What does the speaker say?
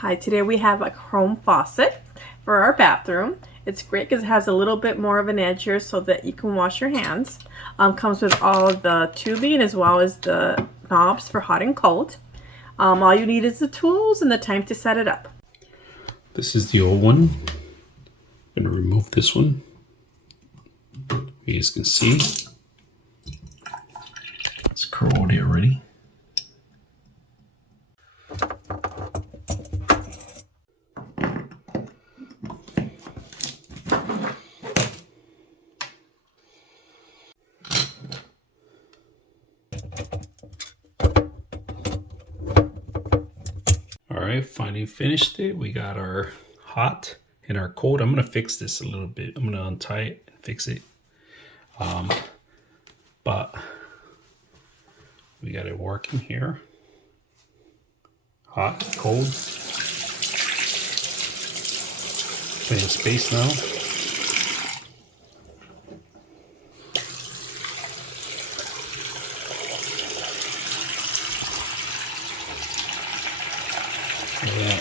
Hi, today we have a chrome faucet for our bathroom. It's great because it has a little bit more of an edge here so that you can wash your hands. Comes with all of the tubing as well as the knobs for hot and cold. All you need is the tools and the time to set it up. This is the old one. I'm going to remove this one. You guys can see it's corroded already. Alright, finally finished it. We got our hot and our cold. I'm going to fix this a little bit. I'm going to untie it and fix it. But we got it working here. Hot, cold. Plenty of space now. Yeah.